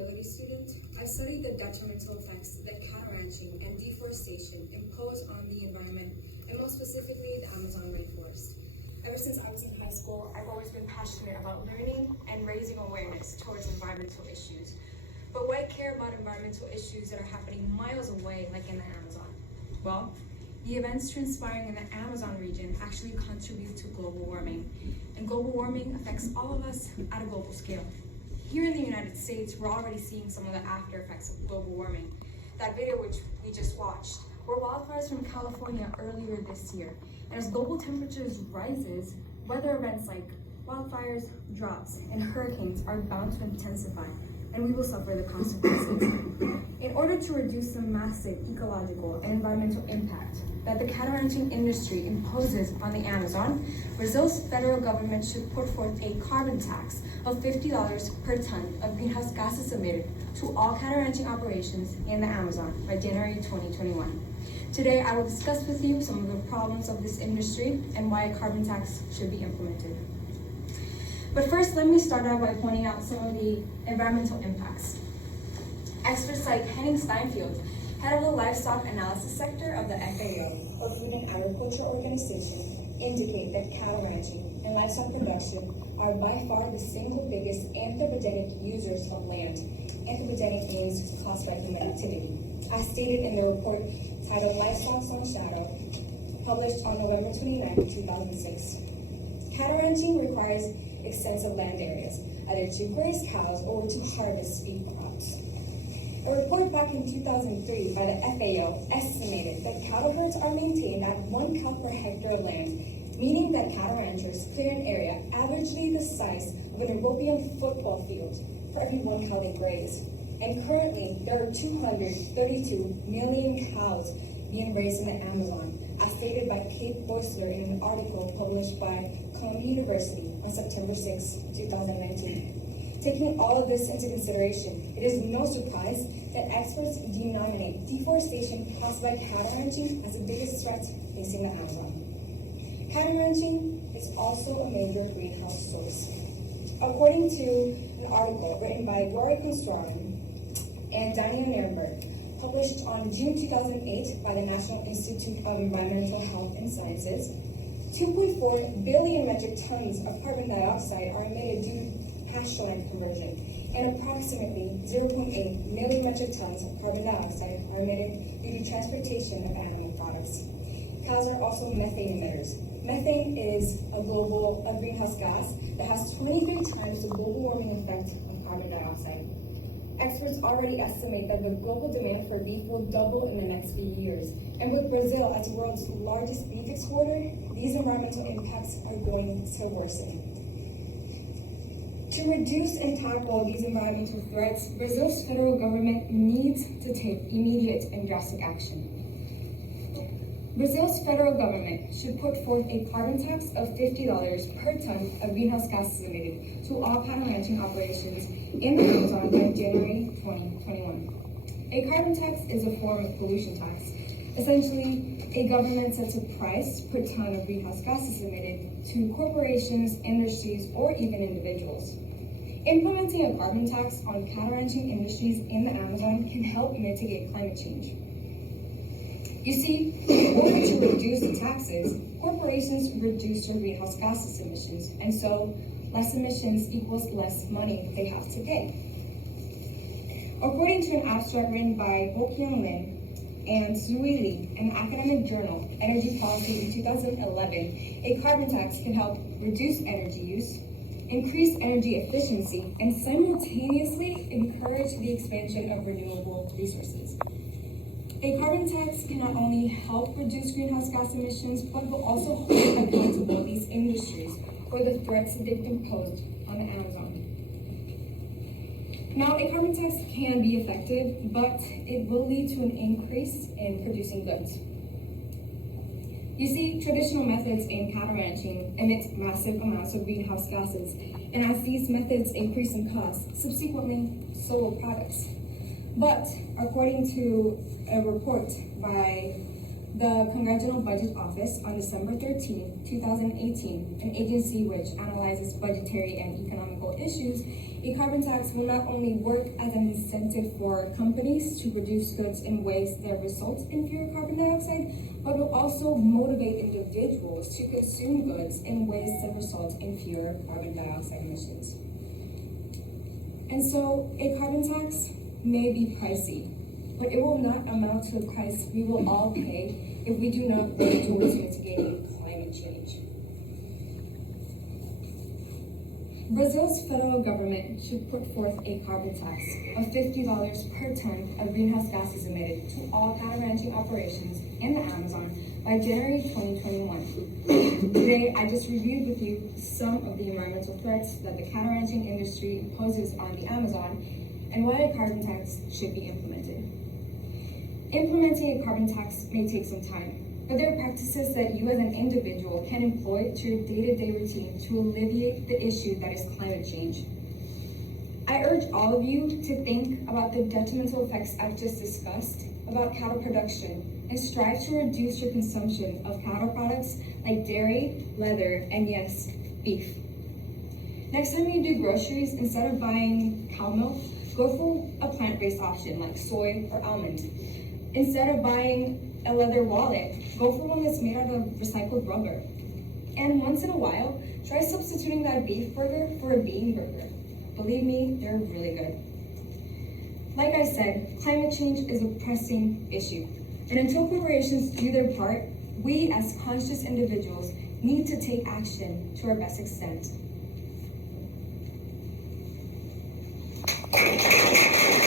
sustainability student, I've studied the detrimental effects that cattle ranching and deforestation impose on the environment, and more specifically, the Amazon rainforest. Ever since I was in high school, I've always been passionate about learning and raising awareness towards environmental issues. But why care about environmental issues that are happening miles away, like in the Amazon? Well, the events transpiring in the Amazon region actually contribute to global warming, and global warming affects all of us at a global scale. Here in the United States, we're already seeing some of the after effects of global warming. That video which we just watched were wildfires from California earlier this year. And as global temperatures rises, weather events like wildfires, droughts, and hurricanes are bound to intensify, and we will suffer the consequences. In order to reduce the massive ecological and environmental impact that the cattle ranching industry imposes on the Amazon, Brazil's federal government should put forth a carbon tax of $50 per ton of greenhouse gases emitted to all cattle ranching operations in the Amazon by January 2021. Today, I will discuss with you some of the problems of this industry and why a carbon tax should be implemented. But first, let me start out by pointing out some of the environmental impacts. Experts like Henning Steinfeld, head of the livestock analysis sector of the FAO, or Food and Agriculture Organization, indicate that cattle ranching and livestock production are by far the single biggest anthropogenic users of land. Anthropogenic means caused by human activity. As stated in the report titled Livestock's Own Shadow, published on November 29, 2006. Cattle ranching requires extensive land areas, either to graze cows or to harvest feed crops. A report back in 2003 by the FAO estimated that cattle herds are maintained at 1 cow per hectare of land, meaning that cattle ranchers clear an area averagely the size of an European football field for every 1 cow they graze. And currently, there are 232 million cows being raised in the Amazon, as stated by Kate Boisler in an article published by Columbia University on September 6, 2019. Taking all of this into consideration, it is no surprise that experts denominate deforestation caused by cattle ranching as the biggest threat facing the Amazon. Cattle ranching is also a major greenhouse source. According to an article written by Rory Constrarin and Daniel Nirenberg, published on June 2008 by the National Institute of Environmental Health and Sciences, 2.4 billion metric tons of carbon dioxide are emitted due to pastureland conversion, and approximately 0.8 million metric tons of carbon dioxide are emitted due to transportation of animal products. Cows are also methane emitters. Methane is a greenhouse gas that has 23 times the global warming effect of carbon dioxide. Experts already estimate that the global demand for beef will double in the next few years. And with Brazil as the world's largest beef exporter, these environmental impacts are going to worsen. To reduce and tackle these environmental threats, Brazil's federal government needs to take immediate and drastic action. Brazil's federal government should put forth a carbon tax of $50 per ton of greenhouse gases emitted to all cattle ranching operations in the Amazon by January 2021. A carbon tax is a form of pollution tax. Essentially, a government sets a price per ton of greenhouse gases emitted to corporations, industries, or even individuals. Implementing a carbon tax on cattle ranching industries in the Amazon can help mitigate climate change. You see, in order to reduce the taxes, corporations reduce their greenhouse gases emissions, and so less emissions equals less money they have to pay. According to an abstract written by Bo-Kyung Lin and Zui Lee in the academic journal Energy Policy in 2011, a carbon tax can help reduce energy use, increase energy efficiency, and simultaneously encourage the expansion of renewable resources. A carbon tax can not only help reduce greenhouse gas emissions, but will also hold accountable these industries for the threats that they've imposed on the Amazon. Now, a carbon tax can be effective, but it will lead to an increase in producing goods. You see, traditional methods in cattle ranching emit massive amounts of greenhouse gases, and as these methods increase in cost, subsequently, so will products. But according to a report by the Congressional Budget Office on December 13, 2018, an agency which analyzes budgetary and economical environmental issues, a carbon tax will not only work as an incentive for companies to produce goods in ways that result in fewer carbon dioxide, but will also motivate individuals to consume goods in ways that result in fewer carbon dioxide emissions. And so a carbon tax may be pricey, but it will not amount to the price we will all pay if we do not work towards mitigating climate change. Brazil's federal government should put forth a carbon tax of $50 per ton of greenhouse gases emitted to all cattle ranching operations in the Amazon by January 2021. Today, I just reviewed with you some of the environmental threats that the cattle ranching industry poses on the Amazon and why a carbon tax should be implemented. Implementing a carbon tax may take some time, but there are practices that you as an individual can employ to your day-to-day routine to alleviate the issue that is climate change. I urge all of you to think about the detrimental effects I've just discussed about cattle production and strive to reduce your consumption of cattle products like dairy, leather, and yes, beef. Next time you do groceries, instead of buying cow milk, go for a plant-based option like soy or almond. Instead of buying a leather wallet, go for one that's made out of recycled rubber. And once in a while, try substituting that beef burger for a bean burger. Believe me, they're really good. Like I said, climate change is a pressing issue. And until corporations do their part, we as conscious individuals need to take action to our best extent.